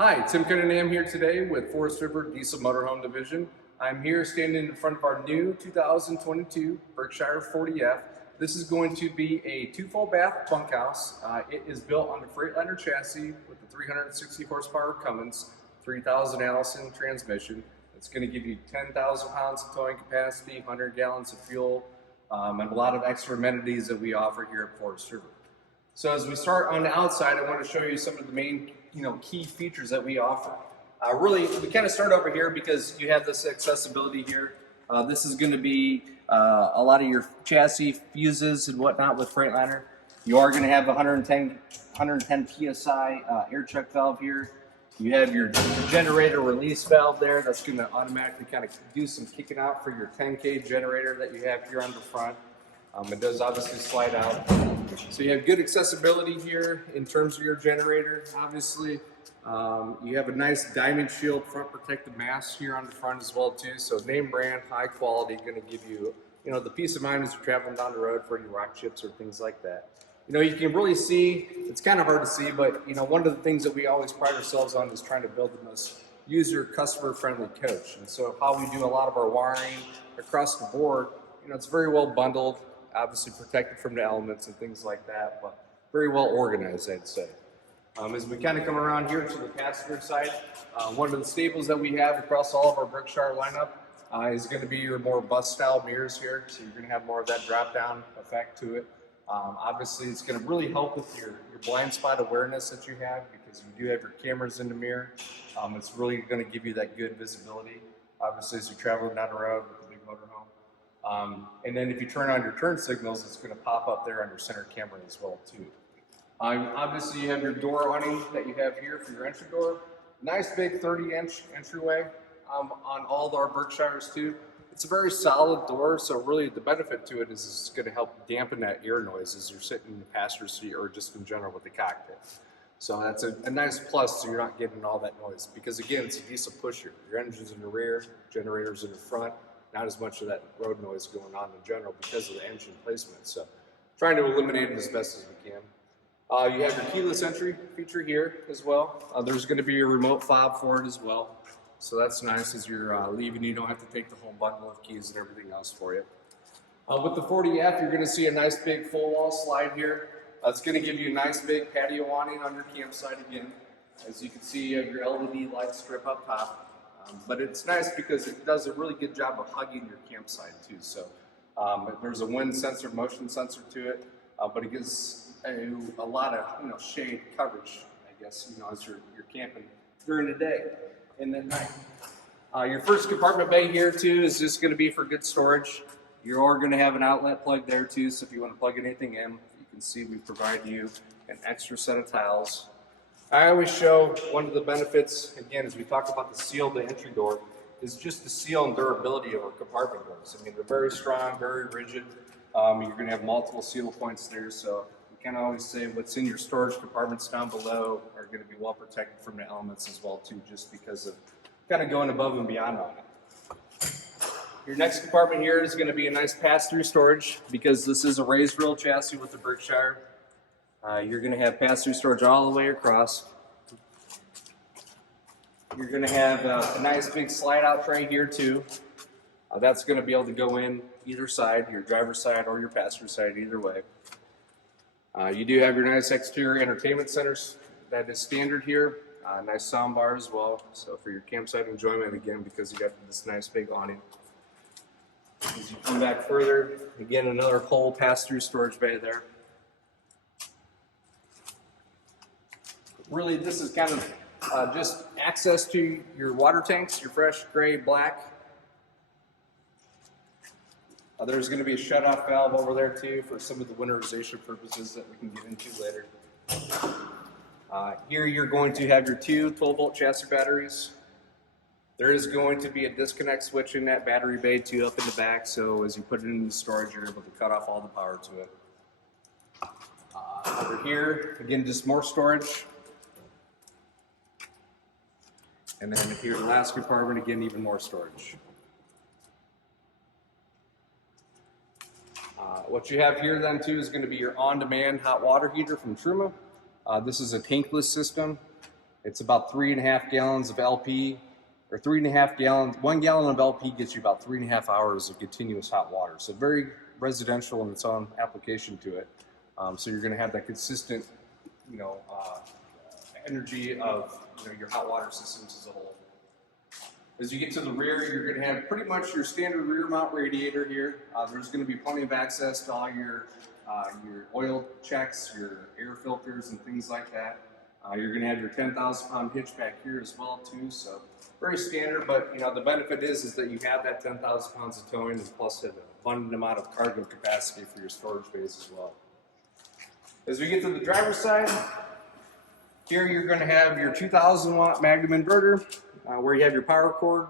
Hi, Tim Cunningham here today with Forest River Diesel Motorhome Division. I'm here standing in front of our new 2022 Berkshire 40F. This is going to be a two-full bath bunkhouse. It is built on a Freightliner chassis with a 360 horsepower Cummins, 3000 Allison transmission. It's going to give you 10,000 pounds of towing capacity, 100 gallons of fuel, and a lot of extra amenities that we offer here at Forest River. So as we start on the outside, I want to show you some of the main, key features that we offer. Really, we kind of start over here because you have this accessibility here. This is going to be a lot of your chassis fuses and whatnot with Freightliner. You are going to have 110 psi air check valve here. You have your generator release valve there. That's going to automatically kind of do some kicking out for your 10K generator that you have here on the front. It does obviously slide out. So you have good accessibility here in terms of your generator. Obviously, you have a nice diamond shield front protective mask here on the front as well too. So name brand, high quality, going to give you, the peace of mind as you're traveling down the road for any rock chips or things like that. You can really see, it's kind of hard to see, but one of the things that we always pride ourselves on is trying to build the most user customer friendly coach. And so how we do a lot of our wiring across the board, it's very well bundled. Obviously protected from the elements and things like that, but very well organized, I'd say. As we kind of come around here to the passenger side, one of the staples that we have across all of our Berkshire lineup is going to be your more bus-style mirrors here, so you're going to have more of that drop-down effect to it. Obviously, it's going to really help with your blind spot awareness that you have because you do have your cameras in the mirror. It's really going to give you that good visibility, obviously, as you're traveling down the road with the big motorhome. And then if you turn on your turn signals, it's going to pop up there on your center camera as well too. Obviously you have your door awning that you have here for your entry door. Nice big 30-inch entryway on all of our Berkshires too. It's a very solid door, so really the benefit to it is it's going to help dampen that air noise as you're sitting in the passenger seat or just in general with the cockpit. So that's a nice plus, so you're not getting all that noise because again, it's a diesel pusher. Your engine's in the rear, generators in the front. Not as much of that road noise going on in general because of the engine placement. So trying to eliminate it as best as we can. You have your keyless entry feature here as well. There's going to be a remote fob for it as well. So that's nice as you're leaving. You don't have to take the whole bundle of keys and everything else for you. With the 40F, you're going to see a nice big full wall slide here. It's going to give you a nice big patio awning on your campsite again. As you can see, you have your LED light strip up top. But it's nice because it does a really good job of hugging your campsite too. So there's a wind sensor, motion sensor to it, but it gives a lot of shade coverage, I guess, as you're camping during the day and at night. Your first compartment bay here too is just going to be for good storage. You are going to have an outlet plug there too, so if you want to plug anything in, you can see we provide you an extra set of towels. I always show one of the benefits, again, as we talk about the seal to entry door, is just the seal and durability of our compartment doors. I mean, they're very strong, very rigid. You're going to have multiple seal points there, so you can always say what's in your storage compartments down below are going to be well protected from the elements as well, too, just because of kind of going above and beyond on it. Your next compartment here is going to be a nice pass-through storage because this is a raised rail chassis with the Berkshire. You're going to have pass-through storage all the way across. You're going to have a nice big slide-out tray here too. That's going to be able to go in either side, your driver's side or your passenger side, either way. You do have your nice exterior entertainment centers. That is standard here. Nice sound bar as well. So for your campsite enjoyment, again, because you got this nice big awning. As you come back further, again, another whole pass-through storage bay there. Really, this is kind of just access to your water tanks, your fresh gray, black. There's going to be a shut-off valve over there too for some of the winterization purposes that we can get into later. Here you're going to have your two 12-volt chassis batteries. There is going to be a disconnect switch in that battery bay too up in the back, so as you put it in the storage, you're able to cut off all the power to it. Over here, again, just more storage. And then here, the last compartment, again, even more storage. What you have here then too is going to be your on-demand hot water heater from Truma. This is a tankless system. It's about 3.5 gallons of LP, or 3.5 gallons. 1 gallon of LP gets you about 3.5 hours of continuous hot water. So very residential in its own application to it. So you're going to have that consistent, energy of your hot water systems as a whole. As you get to the rear, you're going to have pretty much your standard rear mount radiator here. There's going to be plenty of access to all your oil checks, your air filters, and things like that. You're going to have your 10,000 pound hitch back here as well too. So very standard, but the benefit is that you have that 10,000 pounds of towing, and plus an abundant amount of cargo capacity for your storage bays as well. As we get to the driver's side, here you're going to have your 2,000 watt Magnum inverter, where you have your power cord.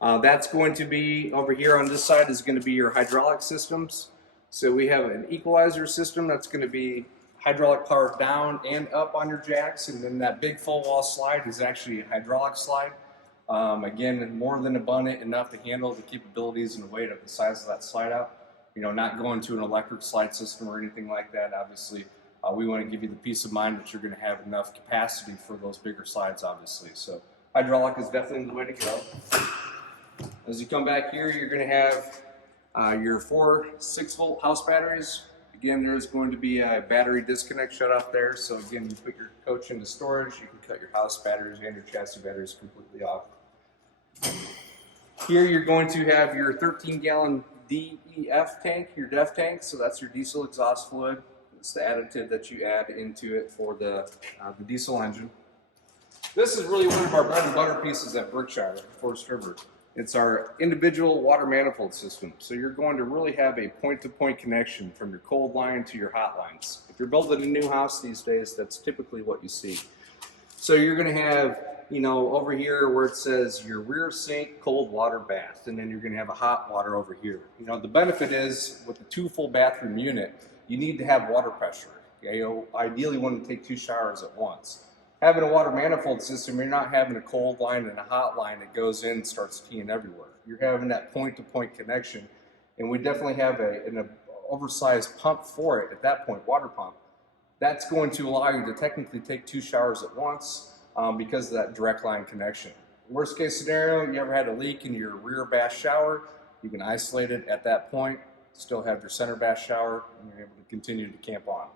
That's going to be over here on this side is going to be your hydraulic systems. So we have an equalizer system that's going to be hydraulic power down and up on your jacks, and then that big full wall slide is actually a hydraulic slide. Again, more than abundant, enough to handle the capabilities and the weight of the size of that slide out. Not going to an electric slide system or anything like that. Obviously, we want to give you the peace of mind that you're going to have enough capacity for those bigger slides, obviously. So hydraulic is definitely the way to go. As you come back here, you're going to have your 4 6-volt house batteries. Again, there's going to be a battery disconnect shut off there. So again, you put your coach into storage, you can cut your house batteries and your chassis batteries completely off. Here you're going to have your 13-gallon DEF tank, your DEF tank. So that's your diesel exhaust fluid. It's the additive that you add into it for the diesel engine. This is really one of our bread and butter pieces at Berkshire, Forest River. It's our individual water manifold system. So you're going to really have a point-to-point connection from your cold line to your hot lines. If you're building a new house these days, that's typically what you see. So you're going to have, over here where it says your rear sink cold water bath, and then you're going to have a hot water over here. The benefit is with the 2 full bathroom unit, you need to have water pressure. Okay? You ideally want to take 2 showers at once. Having a water manifold system, you're not having a cold line and a hot line that goes in and starts teeing everywhere. You're having that point-to-point connection, and we definitely have an oversized pump for it at that point, water pump. That's going to allow you to technically take 2 showers at once because of that direct line connection. Worst case scenario, you ever had a leak in your rear bath shower, you can isolate it at that point, still have your center bath shower, and you're able to continue to camp on.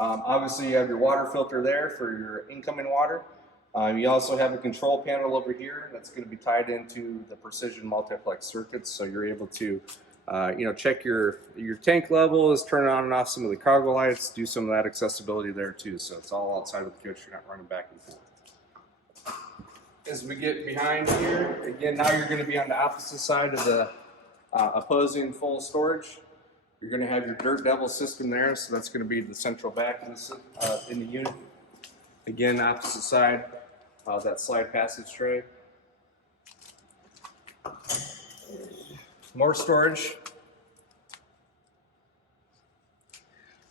Obviously, you have your water filter there for your incoming water. You also have a control panel over here that's going to be tied into the precision multiplex circuits, so you're able to check your tank levels, turn on and off some of the cargo lights, do some of that accessibility there too. So it's all outside of the coach, you're not running back and forth. As we get behind here, again, now you're going to be on the opposite side of the opposing full storage. You're going to have your Dirt Devil system there, so that's going to be the central back in the unit. Again, opposite side of that slide passage tray. More storage.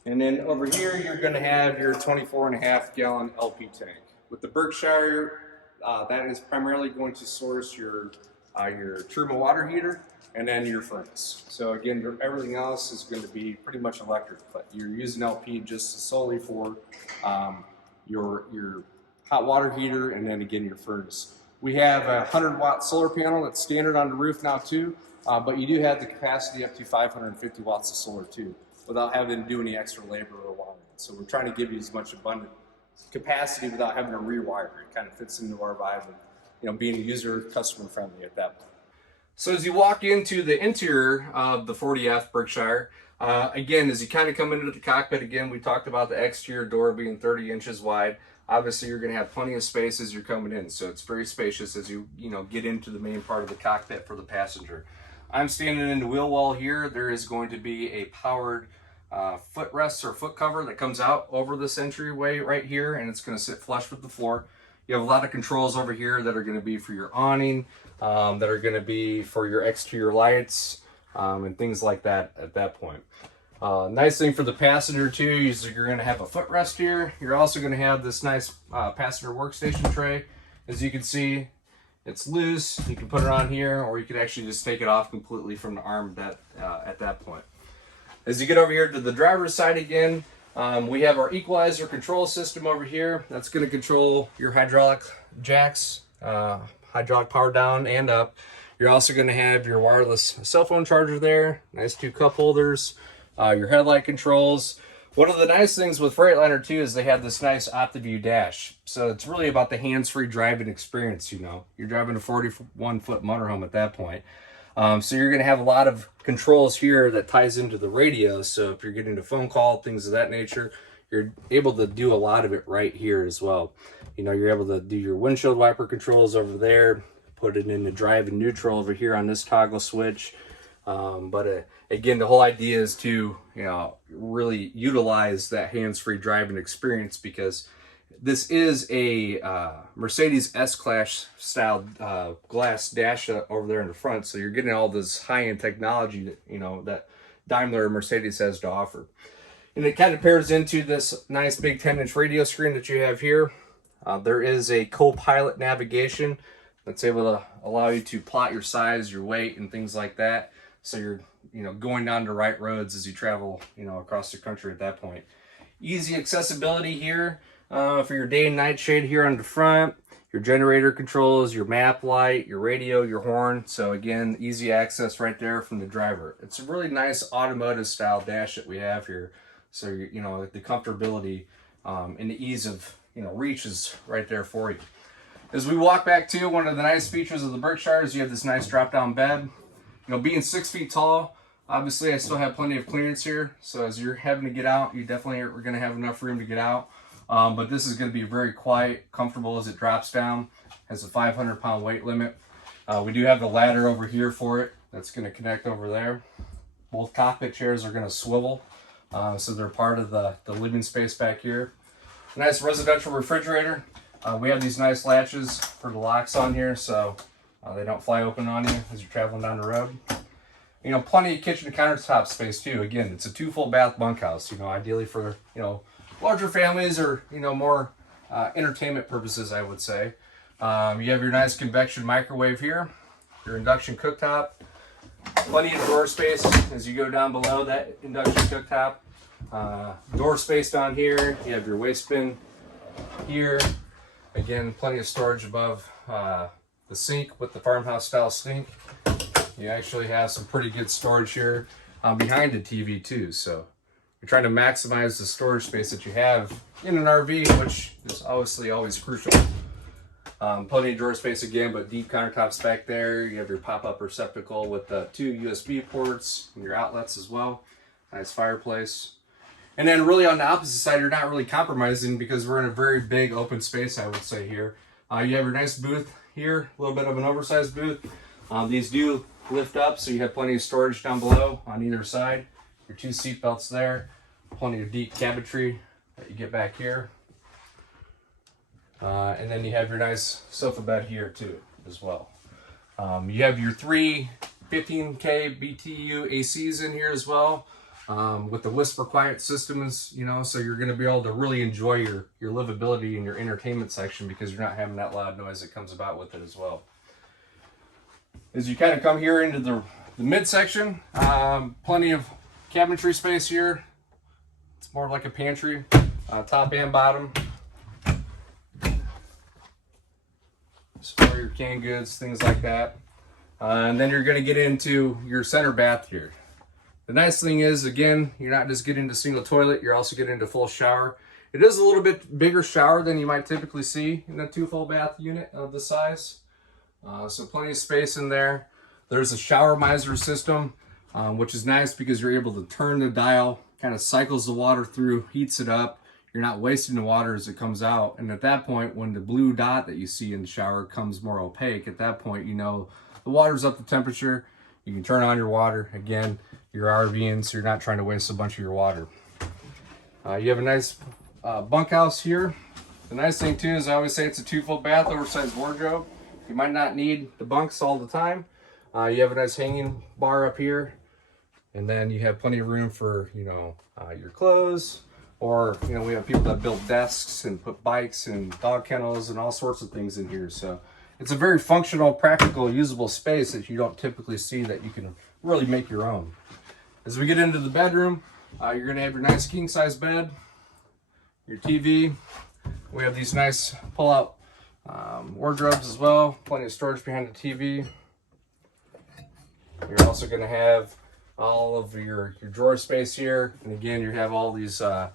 And then over here, you're going to have your 24.5 gallon LP tank. With the Berkshire, that is primarily going to source your turbo water heater and then your furnace. So again, everything else is going to be pretty much electric, but you're using LP just solely for your hot water heater and then again your furnace. We have a 100-watt solar panel that's standard on the roof now too, but you do have the capacity up to 550 watts of solar too, without having to do any extra labor or wiring. So we're trying to give you as much abundant capacity without having to rewire it. It kind of fits into our vibe of being user customer friendly at that point. So as you walk into the interior of the 40F Berkshire, again, as you kind of come into the cockpit, again, we talked about the exterior door being 30 inches wide. Obviously, you're going to have plenty of space as you're coming in, so it's very spacious as you get into the main part of the cockpit for the passenger. I'm standing in the wheel well here. There is going to be a powered footrest or foot cover that comes out over this entryway right here, and it's going to sit flush with the floor. You have a lot of controls over here that are going to be for your awning, that are going to be for your exterior lights, and things like that at that point. Nice thing for the passenger too is that you're going to have a footrest here. You're also going to have this nice passenger workstation tray. As you can see, it's loose. You can put it on here, or you could actually just take it off completely from the arm at that point. As you get over here to the driver's side again, We have our equalizer control system over here. That's going to control your hydraulic jacks, hydraulic power down and up. You're also going to have your wireless cell phone charger there. Nice 2 cup holders. Your headlight controls. One of the nice things with Freightliner too is they have this nice OptiView dash. So it's really about the hands-free driving experience, you know. You're driving a 41-foot motorhome at that point. So you're going to have a lot of controls here that ties into the radio. So if you're getting a phone call, things of that nature, you're able to do a lot of it right here as well. You know, you're able to do your windshield wiper controls over there, put it into drive and neutral over here on this toggle switch. Again, the whole idea is to, you know, really utilize that hands-free driving experience, because this is a Mercedes S-Class style glass dash over there in the front. So you're getting all this high-end technology that, you know, that Daimler or Mercedes has to offer. And it kind of pairs into this nice big 10-inch radio screen that you have here. There is a co-pilot navigation that's able to allow you to plot your size, your weight, and things like that. So you're, you know, going down the right roads as you travel, you know, across the country at that point. Easy accessibility here for your day and night shade here on the front, your generator controls, your map light, your radio, your horn. So again, easy access right there from the driver. It's a really nice automotive style dash that we have here. So, you know, the comfortability and the ease of, you know, reach is right there for you. As we walk back to, one of the nice features of the Berkshire is you have this nice drop down bed. You know, being 6 feet tall, obviously I still have plenty of clearance here. So as you're having to get out, you definitely are going to have enough room to get out. But this is going to be very quiet, comfortable as it drops down. Has a 500-pound weight limit. We do have the ladder over here for it. That's going to connect over there. Both cockpit chairs are going to swivel. So they're part of the living space back here. Nice residential refrigerator. We have these nice latches for the locks on here, so they don't fly open on you as you're traveling down the road. You know, plenty of kitchen and countertop space too. Again, it's a 2 full bath bunkhouse, you know, ideally for, you know, larger families or, you know, more entertainment purposes, I would say. You have your nice convection microwave here, your induction cooktop, plenty of door space as you go down below that induction cooktop. Door space down here, you have your waste bin here. Again, plenty of storage above the sink with the farmhouse style sink. You actually have some pretty good storage here behind the TV too. So you're trying to maximize the storage space that you have in an RV, which is obviously always crucial. Plenty of drawer space again, but deep countertops back there. You have your pop-up receptacle with 2 USB ports and your outlets as well. Nice fireplace. And then really on the opposite side, you're not really compromising because we're in a very big open space, I would say here. You have your nice booth here, a little bit of an oversized booth. These do lift up, so you have plenty of storage down below on either side. Your 2 seat belts there. Plenty of deep cabinetry that you get back here. And then you have your nice sofa bed here too, as well. You have your 3 15K BTU ACs in here as well. With the whisper quiet systems, you know, so you're going to be able to really enjoy your livability in your entertainment section because you're not having that loud noise that comes about with it as well. As you kind of come here into the midsection, plenty of cabinetry space here. It's more like a pantry, top and bottom. Store your canned goods, things like that. And then you're going to get into your center bath here. The nice thing is, again, you're not just getting a single toilet, you're also getting a full shower. It is a little bit bigger shower than you might typically see in a 2 full bath unit of this size. So plenty of space in there. There's a shower miser system, which is nice because you're able to turn the dial, kind of cycles the water through, heats it up. You're not wasting the water as it comes out. And at that point, when the blue dot that you see in the shower comes more opaque, at that point, you know the water's up to temperature. You can turn on your water. Again, you're RVing, so you're not trying to waste a bunch of your water. You have a nice bunkhouse here. The nice thing too is I always say it's a 2 full bath, oversized wardrobe. You might not need the bunks all the time. You have a nice hanging bar up here, and then you have plenty of room for, you know, your clothes, or, you know, we have people that build desks and put bikes and dog kennels and all sorts of things in here. So it's a very functional, practical, usable space that you don't typically see that you can really make your own. As we get into the bedroom, you're going to have your nice king size bed. your TV. We have these nice pull-out wardrobes as well. Plenty of storage behind the TV. You're also going to have all of your drawer space here. And again, you have all these, for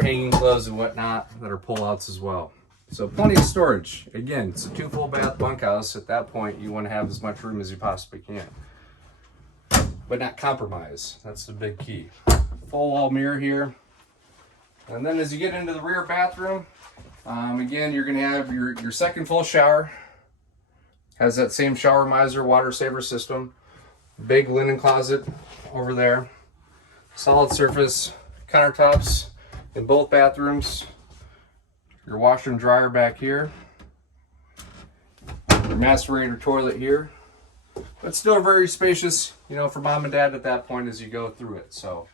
hanging clothes and whatnot that are pull-outs as well. So plenty of storage. Again, it's a 2 full bath bunkhouse. At that point, you want to have as much room as you possibly can, but not compromise. That's the big key. Full wall mirror here. And then as you get into the rear bathroom, again, you're going to have your second full shower. Has that same shower miser water saver system. Big linen closet over there. Solid surface countertops in both bathrooms. Your washer and dryer back here. Your macerator toilet here. But still very spacious, for mom and dad at that point as you go through it. So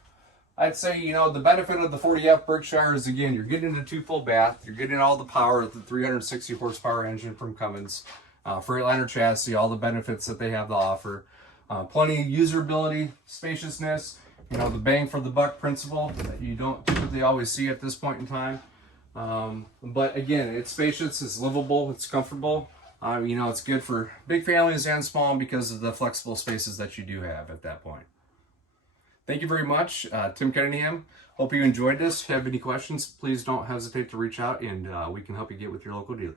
I'd say, the benefit of the 40F Berkshire is, again, you're getting a 2 full bath. You're getting all the power of the 360 horsepower engine from Cummins. Freightliner chassis, all the benefits that they have to offer. Plenty of usability, spaciousness, the bang for the buck principle that you don't typically always see at this point in time. But again, it's spacious, it's livable, it's comfortable. It's good for big families and small because of the flexible spaces that you do have at that point. Thank you very much, Tim Cunningham. Hope you enjoyed this. If you have any questions, please don't hesitate to reach out and we can help you get with your local dealer.